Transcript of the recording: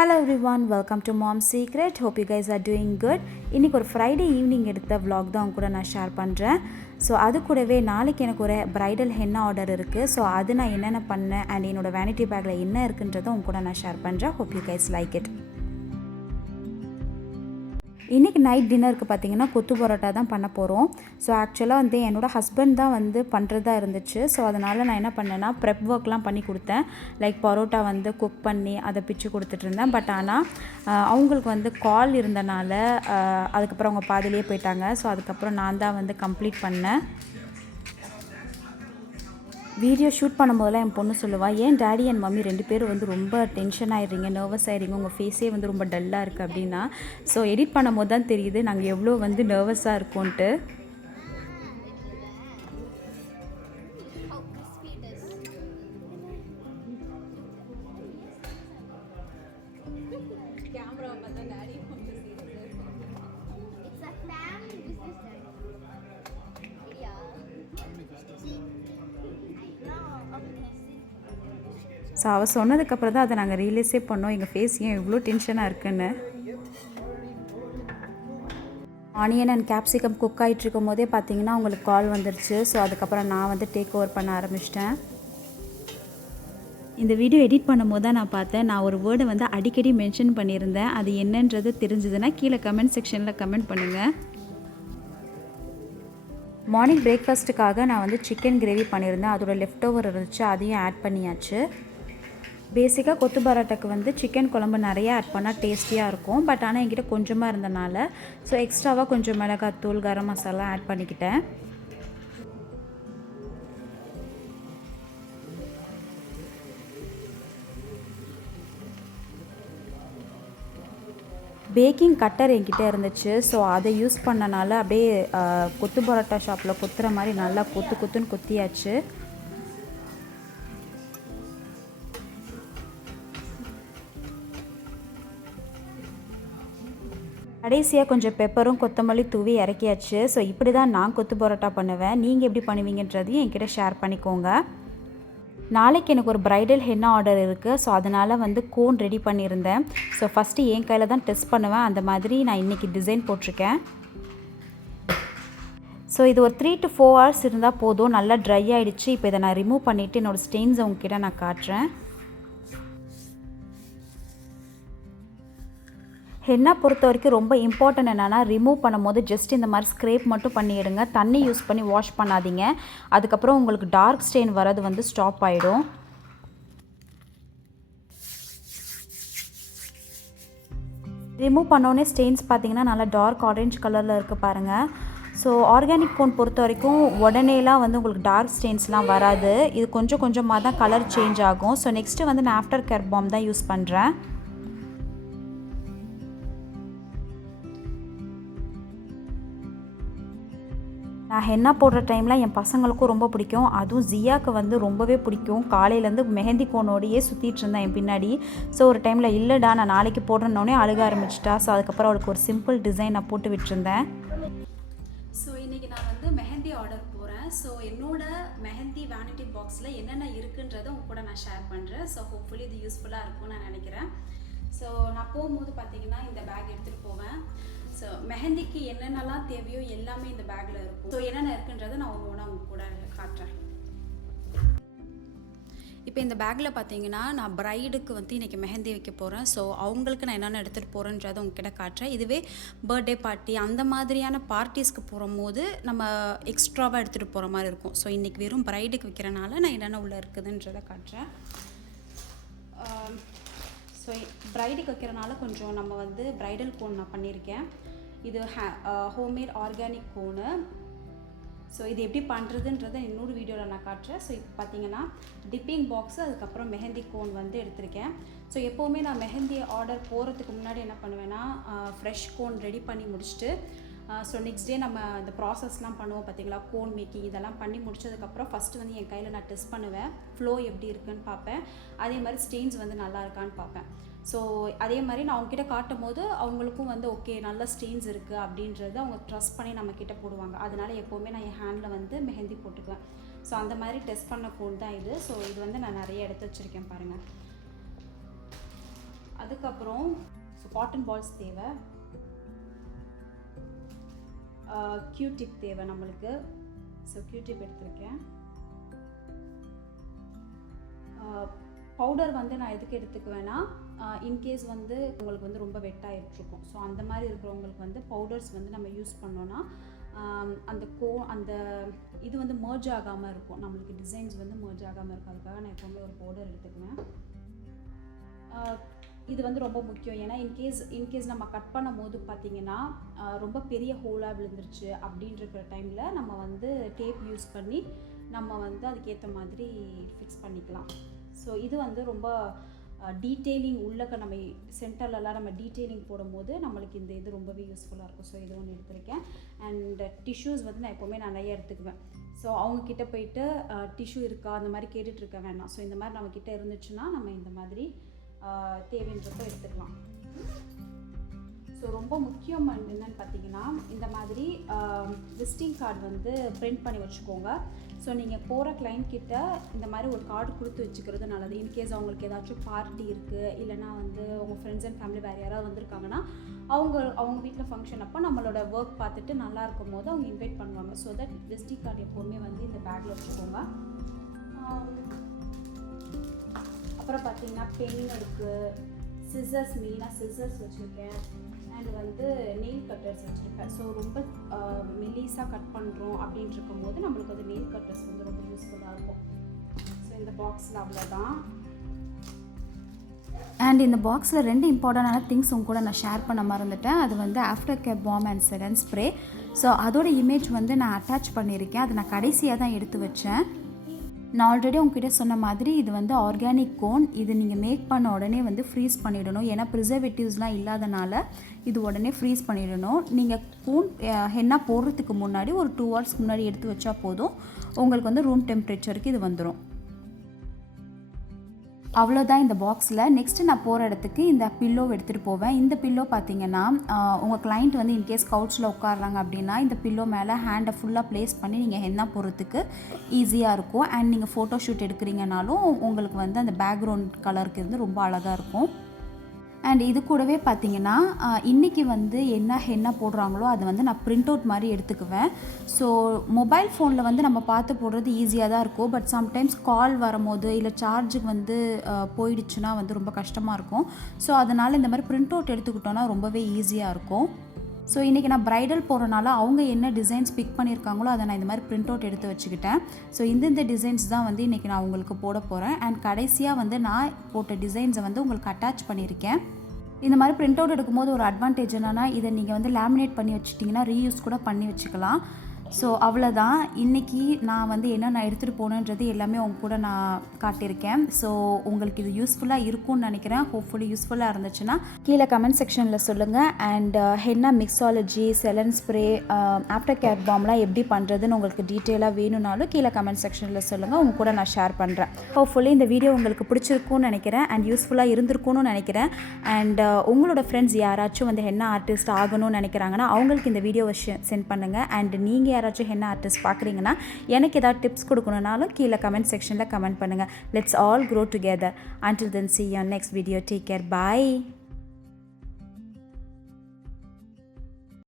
Hello everyone, welcome to Mom's Secret. Hope you guys are doing good. இன்னைக்கு ஒரு Friday evening எடுத்த vlog தான் உங்க கூட நான் ஷேர் பண்ணுறேன். ஸோ அது கூடவே நாளைக்கு எனக்கு ஒரு பிரைடல் ஹென்னா ஆர்டர் இருக்குது. ஸோ அது நான் என்னென்ன பண்ணேன் அண்ட் என்னோடய வேனிட்டி பேக்கில் என்ன இருக்குன்றதை உங்க கூட நான் ஷேர் பண்ணுறேன். Hope you guys like it. இன்றைக்கி நைட் டின்னருக்கு பார்த்திங்கன்னா கொத்து பரோட்டா தான் பண்ண போகிறோம். ஸோ ஆக்சுவலாக வந்து என்னோடய ஹஸ்பண்ட் தான் வந்து பண்ணுறதா இருந்துச்சு. ஸோ அதனால் நான் என்ன பண்ணேன்னா ப்ரெப் ஒர்க்லாம் பண்ணி கொடுத்தேன். லைக் பரோட்டா வந்து குக் பண்ணி அதை பிச்சு கொடுத்துட்ருந்தேன். பட் ஆனால் அவங்களுக்கு வந்து கால் இருந்தனால அதுக்கப்புறம் அவங்க பாதிலேயே போயிட்டாங்க. ஸோ அதுக்கப்புறம் நான் தான் வந்து கம்ப்ளீட் பண்ணேன். வீடியோ ஷூட் பண்ணும்போதெல்லாம் என் பொண்ணு சொல்லுவாள், ஏன் டேடி அண்ட் மம்மி ரெண்டு பேரும் வந்து ரொம்ப டென்ஷன் ஆகிடுறீங்க, நர்வஸ் ஆகிடுறீங்க, உங்கள் ஃபேஸே வந்து ரொம்ப டல்லாக இருக்குது அப்படின்னா. ஸோ எடிட் பண்ணும்போது தான் தெரியுது நாங்கள் எவ்வளோ வந்து நர்வஸாக இருக்கோன்ட்டு. ஸோ அவள் சொன்னதுக்கப்புறம் தான் அதை நாங்கள் ரியலைஸே பண்ணோம், எங்கள் ஃபேஸ் ஏன் இவ்வளோ டென்ஷனாக இருக்குன்னு. ஆனியன் அண்ட் கேப்சிகம் குக் ஆகிட்டு இருக்கும் போதே பார்த்தீங்கன்னா அவங்களுக்கு கால் வந்துருச்சு. ஸோ அதுக்கப்புறம் நான் வந்து டேக் ஓவர் பண்ண ஆரம்பிச்சிட்டேன். இந்த வீடியோ எடிட் பண்ணும்போது தான் நான் பார்த்தேன், நான் ஒரு வேர்டை வந்து அடிக்கடி மென்ஷன் பண்ணியிருந்தேன். அது என்னன்றது தெரிஞ்சதுன்னா கீழே கமெண்ட் செக்ஷனில் கமெண்ட் பண்ணுங்கள். மார்னிங் பிரேக்ஃபாஸ்ட்டுக்காக நான் வந்து சிக்கன் கிரேவி பண்ணியிருந்தேன். அதோட லெஃப்ட் ஓவர் இருந்துச்சு, அதையும் ஆட் பண்ணியாச்சு. பேசிக்காக கொத்து பரோட்டாக்கு வந்து சிக்கன் குழம்பு நிறையா ஆட் பண்ணால் டேஸ்டியாக இருக்கும். பட் ஆனால் என்கிட்ட கொஞ்சமாக இருந்தனால ஸோ எக்ஸ்ட்ராவாக கொஞ்சம் மிளகாத்தூள், கரம் மசாலா ஆட் பண்ணிக்கிட்டேன். பேக்கிங் கட்டர் என்கிட்ட இருந்துச்சு. ஸோ அதை யூஸ் பண்ணனால அப்படியே கொத்து பரோட்டா ஷாப்பில் கொத்துற மாதிரி நல்லா கொத்துன்னு கொத்தியாச்சு. கடைசியாக கொஞ்சம் பெப்பரும் கொத்தமல்லி தூவி இறக்கியாச்சு. ஸோ இப்படி தான் நான் கொத்து பரோட்டா பண்ணுவேன். நீங்கள் எப்படி பண்ணுவீங்கன்றதையும் என்கிட்ட ஷேர் பண்ணிக்கோங்க. நாளைக்கு எனக்கு ஒரு பிரைடல் ஹென்னா ஆர்டர் இருக்குது. ஸோ அதனால் வந்து கோன் ரெடி பண்ணியிருந்தேன். ஸோ ஃபஸ்ட்டு என் கையில் தான் டெஸ்ட் பண்ணுவேன். அந்த மாதிரி நான் இன்றைக்கி டிசைன் போட்டிருக்கேன். ஸோ இது ஒரு 3 to 4 hours இருந்தால் போதும். நல்லா ட்ரை ஆகிடுச்சு. இப்போ இதை நான் ரிமூவ் பண்ணிவிட்டு என்னோடய ஸ்டெயின்ஸை உங்ககிட்ட நான் காட்டுறேன். ஹென்னா பொறுத்த வரைக்கும் ரொம்ப இம்பார்ட்டன்ட் என்னென்னா, ரிமூவ் பண்ணும்போது ஜஸ்ட் இந்த மாதிரி ஸ்க்ரேப் மட்டும் பண்ணிவிடுங்க. தண்ணி யூஸ் பண்ணி வாஷ் பண்ணாதீங்க. அதுக்கப்புறம் உங்களுக்கு டார்க் ஸ்டெயின் வர்றது வந்து ஸ்டாப் ஆகிடும். ரிமூவ் பண்ணோடனே ஸ்டெயின்ஸ் பார்த்தீங்கன்னா நல்லா டார்க் ஆரஞ்சு கலரில் இருக்குது பாருங்கள். ஸோ ஆர்கானிக் கோன் பொறுத்த வரைக்கும் உடனேலாம் வந்து உங்களுக்கு டார்க் ஸ்டெயின்ஸ்லாம் வராது. இது கொஞ்சம் கொஞ்சமாக தான் கலர் சேஞ்ச் ஆகும். ஸோ நெக்ஸ்ட்டு வந்து நான் ஆஃப்டர் கேர் பாம் தான் யூஸ் பண்ணுறேன். நான் ஹென்னா போடுற டைமில் என் பசங்களுக்கும் ரொம்ப பிடிக்கும். அதுவும் ஜியாவுக்கு வந்து ரொம்பவே பிடிக்கும். காலையிலேருந்து மெஹந்தி கோனோடையே சுற்றிட்டு இருந்தேன் என் பின்னாடி. ஸோ ஒரு டைமில் இல்லைடா நான் நாளைக்கு போடுறேன்னொடனே அழுக ஆரம்பிச்சிட்டா. ஸோ அதுக்கப்புறம் அவளுக்கு ஒரு சிம்பிள் டிசைன் நான் போட்டு விட்டுருந்தேன். ஸோ இன்றைக்கி நான் வந்து மெஹந்தி ஆர்டர் போகிறேன். ஸோ என்னோடய மெஹந்தி வேனிட்டி பாக்ஸில் என்னென்ன இருக்குன்றதை உங்க கூட நான் ஷேர் பண்ணுறேன். ஸோ ஹோப்ஃபுல்லி இது யூஸ்ஃபுல்லாக இருக்கும்னு நான் நினைக்கிறேன். ஸோ நான் போகும்போது பார்த்திங்கன்னா இந்த பேக் எடுத்துகிட்டு போவேன். ஸோ மெஹந்திக்கு என்னென்னலாம் தேவையோ எல்லாமே இந்த பேக்கில் இருக்கும். ஸோ என்னென்ன இருக்குன்றதை நான் ஒன்று உங்க கூட காட்டுறேன். இப்போ இந்த பேக்கில் பார்த்தீங்கன்னா நான் ப்ரைடுக்கு வந்து இன்றைக்கி மெஹந்தி வைக்க போகிறேன். ஸோ அவங்களுக்கு நான் என்னென்ன எடுத்துகிட்டு போகிறேன்றதை உங்ககிட்ட காட்டுறேன். இதுவே பர்த்டே பார்ட்டி அந்த மாதிரியான பார்ட்டிஸ்க்கு போகும்போது நம்ம எக்ஸ்ட்ராவாக எடுத்துகிட்டு போகிற மாதிரி இருக்கும். ஸோ இன்றைக்கி வெறும் ப்ரைடுக்கு வைக்கிறனால நான் என்னென்ன உள்ளே இருக்குதுன்றதை காட்டுறேன். ஸோ ப்ரைடுக்கு வைக்கிறனால கொஞ்சம் நம்ம வந்து ப்ரைடல் கோன் நான் பண்ணியிருக்கேன். இது ஹோம்மேட் ஆர்கானிக் கோனு. ஸோ இது எப்படி பண்ணுறதுன்றதை இன்னொரு வீடியோவில் நான் காட்டுறேன். ஸோ இப்போ பார்த்தீங்கன்னா டிப்பிங் பாக்ஸு, அதுக்கப்புறம் மெஹந்தி கோன் வந்து எடுத்திருக்கேன். ஸோ எப்போவுமே நான் மெஹந்தி ஆர்டர் போகிறதுக்கு முன்னாடி என்ன பண்ணுவேன்னா ஃப்ரெஷ் கோன் ரெடி பண்ணி முடிச்சுட்டு ஸோ நெக்ஸ்ட் டே நம்ம இந்த ப்ராசஸ்லாம் பண்ணுவோம் பார்த்தீங்களா, கோன் மேக்கிங் இதெல்லாம் பண்ணி முடிச்சதுக்கப்புறம் ஃபஸ்ட்டு வந்து என் கையில் நான் டெஸ்ட் பண்ணுவேன். ஃப்ளோ எப்படி இருக்குன்னு பார்ப்பேன். அதே மாதிரி ஸ்டெயின்ஸ் வந்து நல்லா இருக்கான்னு பார்ப்பேன். ஸோ அதே மாதிரி நான் அவங்ககிட்ட காட்டும் போது அவங்களுக்கும் வந்து ஓகே நல்ல ஸ்டெயின்ஸ் இருக்குது அப்படின்றது அவங்க ட்ரஸ்ட் பண்ணி நம்மக்கிட்ட போடுவாங்க. அதனால் எப்போவுமே நான் என் ஹேண்டில் வந்து மெஹந்தி போட்டுக்குவேன். ஸோ அந்த மாதிரி டெஸ்ட் பண்ண கோன் தான் இது. ஸோ இது வந்து நான் நிறைய எடுத்து வச்சுருக்கேன் பாருங்கள். அதுக்கப்புறம் ஸோ காட்டன் பால்ஸ் தேவை, Q-tip தேவை நம்மளுக்கு. ஸோ Q-tip எடுத்திருக்கேன். பவுடர் வந்து நான் எதுக்கு எடுத்துக்குவேன்னா, இன்கேஸ் வந்து உங்களுக்கு வந்து ரொம்ப வெட்டாகிட்ருக்கும். ஸோ அந்த மாதிரி இருக்கிறவங்களுக்கு வந்து பவுடர்ஸ் வந்து நம்ம யூஸ் பண்ணோன்னா அந்த இது வந்து மர்ஜ் ஆகாமல் இருக்கும், நம்மளுக்கு டிசைன்ஸ் வந்து மர்ஜ் ஆகாமல் இருக்கும். அதுக்காக நான் எப்போவுமே ஒரு பவுடர் எடுத்துக்குவேன். இது வந்து ரொம்ப முக்கியம். ஏன்னா இன்கேஸ் நம்ம கட் பண்ணும் போது பார்த்திங்கன்னா ரொம்ப பெரிய ஹோலாக விழுந்துருச்சு அப்படின்ற டைமில் நம்ம வந்து டேப் யூஸ் பண்ணி நம்ம வந்து அதுக்கேற்ற மாதிரி ஃபிக்ஸ் பண்ணிக்கலாம். ஸோ இது வந்து ரொம்ப டீட்டெயிலிங் உள்ளக்க நம்ம சென்டர்லலாம் நம்ம டீட்டெயிலிங் போடும்போது நம்மளுக்கு இந்த இது ரொம்பவே யூஸ்ஃபுல்லாக இருக்கும். ஸோ இது ஒன்று எடுத்திருக்கேன். அண்ட் டிஷ்யூஸ் வந்து நான் எப்போவுமே நிறைய எடுத்துக்குவேன். ஸோ அவங்கக்கிட்ட போயிட்டு டிஷ்யூ இருக்கா அந்த மாதிரி கேட்டுட்டு இருக்க வேணாம். ஸோ இந்த மாதிரி நம்மக்கிட்ட இருந்துச்சுன்னா நம்ம இந்த மாதிரி தேவைன்றப்போ எடுத்துக்கலாம். ஸோ ரொம்ப முக்கியம் என்னென்னு பார்த்தீங்கன்னா, இந்த மாதிரி விசிட்டிங் கார்டு வந்து பிரிண்ட் பண்ணி வச்சுக்கோங்க. ஸோ நீங்கள் போகிற கிளைண்ட் கிட்ட இந்த மாதிரி ஒரு கார்டு கொடுத்து வச்சுக்கிறது நல்லது. இன்கேஸ் அவங்களுக்கு ஏதாச்சும் பார்ட்டி இருக்குது, இல்லைனா வந்து உங்கள் ஃப்ரெண்ட்ஸ் அண்ட் ஃபேமிலி வேறு யாராவது வந்திருக்காங்கன்னா அவங்க வீட்டில் ஃபங்க்ஷன் அப்போ நம்மளோட ஒர்க் பார்த்துட்டு நல்லா இருக்கும் போது அவங்க இன்வைட் பண்ணுவாங்க. ஸோ தட் விசிட்டிங் கார்டு எப்போவுமே வந்து இந்த பேக்கில் வச்சுக்கோங்க. அப்புறம் பார்த்தீங்கன்னா பென் இருக்குது, சிசர்ஸ், மெயினாக சிசர்ஸ் வச்சுருக்கேன். அண்ட் வந்து நெயில் கட்டர்ஸ் வச்சுருக்கேன். ஸோ ரொம்ப மெலிசாக கட் பண்ணுறோம் அப்படின்ட்டு இருக்கும்போது நம்மளுக்கு வந்து நெயில் கட்டர்ஸ் வந்து ரொம்ப யூஸ்ஃபுல்லாக இருக்கும். ஸோ இந்த பாக்ஸில் அவ்வளோதான். அண்ட் இந்த பாக்ஸில் 2 இம்பார்ட்டண்டான திங்ஸ் உங்க கூட நான் ஷேர் பண்ண மறந்துட்டேன். அது வந்து after care balm and setting spray. So அதோட இமேஜ் வந்து நான் அட்டாச் பண்ணியிருக்கேன். அதை நான் கடைசியாக தான் எடுத்து வச்சேன். நான் ஆல்ரெடி உங்ககிட்ட சொன்ன மாதிரி இது வந்து ஆர்கானிக் கோன். இது நீங்கள் மேக் பண்ண உடனே வந்து ஃப்ரீஸ் பண்ணிடணும். ஏன்னா ப்ரிசர்வேட்டிவ்ஸ்லாம் இல்லாதனால இது உடனே ஃப்ரீஸ் பண்ணிடணும். நீங்கள் கோன் ஹென்னா போடுறதுக்கு முன்னாடி ஒரு 2 hours முன்னாடி எடுத்து வச்சா போதும். உங்களுக்கு வந்து ரூம் டெம்பரேச்சருக்கு இது வந்துடும். அவ்வளோதான் இந்த பாக்ஸில். நெக்ஸ்ட்டு நான் போகிற இடத்துக்கு இந்த பில்லோ எடுத்துகிட்டு போவேன். இந்த பில்லோ பார்த்தீங்கன்னா உங்கள் கிளைண்ட் வந்து இன்கேஸ் கவுச்சில் உட்காடுறாங்க அப்படின்னா இந்த பில்லோ மேலே ஹேண்டை ஃபுல்லாக ப்ளேஸ் பண்ணி நீங்கள் ஹென்னா போடுறதுக்கு ஈஸியாக இருக்கும். அண்ட் நீங்கள் ஃபோட்டோ ஷூட் எடுக்கிறீங்கனாலும் உங்களுக்கு வந்து அந்த பேக்ரவுண்ட் கலருக்கு இருந்து ரொம்ப அழகாக இருக்கும். அண்ட் இது கூடவே பார்த்தீங்கன்னா இன்றைக்கி வந்து என்ன ஹென்னா போடுறாங்களோ அதை வந்து நான் பிரிண்ட் அவுட் மாதிரி எடுத்துக்குவேன். ஸோ மொபைல் ஃபோனில் வந்து நம்ம பார்த்து போடுறது ஈஸியாக தான் இருக்கும். பட் சம்டைம்ஸ் கால் வரும்போது இல்லை சார்ஜுக்கு வந்து போயிடுச்சுன்னா வந்து ரொம்ப கஷ்டமாக இருக்கும். ஸோ அதனால் இந்த மாதிரி பிரிண்ட் அவுட் எடுத்துக்கிட்டோன்னா ரொம்பவே ஈஸியாக இருக்கும். ஸோ இன்றைக்கி நான் ப்ரைடல் போகிறனால அவங்க என்ன டிசைன்ஸ் பிக் பண்ணியிருக்காங்களோ அதை நான் இந்த மாதிரி பிரிண்ட் அவுட் எடுத்து வச்சுக்கிட்டேன். ஸோ இந்த டிசைன்ஸ் தான் வந்து இன்றைக்கி நான் உங்களுக்கு போட போகிறேன். அண்ட் கடைசியாக வந்து நான் போட்ட டிசைன்ஸை வந்து உங்களுக்கு அட்டாச் பண்ணியிருக்கேன். இந்த மாதிரி பிரிண்ட் அவுட் எடுக்கும்போது ஒரு அட்வான்டேஜ் என்னென்னா, இதை நீங்கள் வந்து லேமினேட் பண்ணி வச்சுட்டிங்கன்னா ரீயூஸ் கூட பண்ணி வச்சுக்கலாம். ஸோ அவ்வளோதான். இன்றைக்கி நான் வந்து என்ன நான் எடுத்துகிட்டு போனேன்றது எல்லாமே உங்க கூட நான் காட்டியிருக்கேன். ஸோ உங்களுக்கு இது யூஸ்ஃபுல்லாக இருக்கும்னு நினைக்கிறேன். ஹோப்ஃபுல்லி யூஸ்ஃபுல்லாக இருந்துச்சுன்னா கீழே கமெண்ட் செக்ஷனில் சொல்லுங்கள். அண்ட் ஹென்னா மிக்ஸாலஜி, செலன் ஸ்ப்ரே, ஆஃப்டர் கேர் பாம்லாம் எப்படி பண்ணுறதுன்னு உங்களுக்கு டீட்டெயிலாக வேணும்னாலும் கீழே கமெண்ட் செக்ஷனில் சொல்லுங்கள். உங்க கூட நான் ஷேர் பண்ணுறேன். ஹோப்ஃபுல்லி இந்த வீடியோ உங்களுக்கு பிடிச்சிருக்கும்னு நினைக்கிறேன். அண்ட் யூஸ்ஃபுல்லாக இருந்திருக்கும்னு நினைக்கிறேன். அண்ட் உங்களோட ஃப்ரெண்ட்ஸ் யாராச்சும் வந்து ஹென்னா ஆர்டிஸ்ட் ஆகணும்னு நினைக்கிறாங்கன்னா அவங்களுக்கு இந்த வீடியோவை சென்ட் பண்ணுங்கள். அண்ட் நீங்கள் யாராச்சும் ஹென்னா ஆர்டிஸ்ட் பார்க்குறீங்கன்னா எனக்கு ஏதாவது டிப்ஸ் கொடுக்கணுன்னாலும் கீழே கமெண்ட் செக்ஷனில் கமெண்ட் பண்ணுங்கள். Let's all grow together. Until then, see you on next video. Take care. Bye.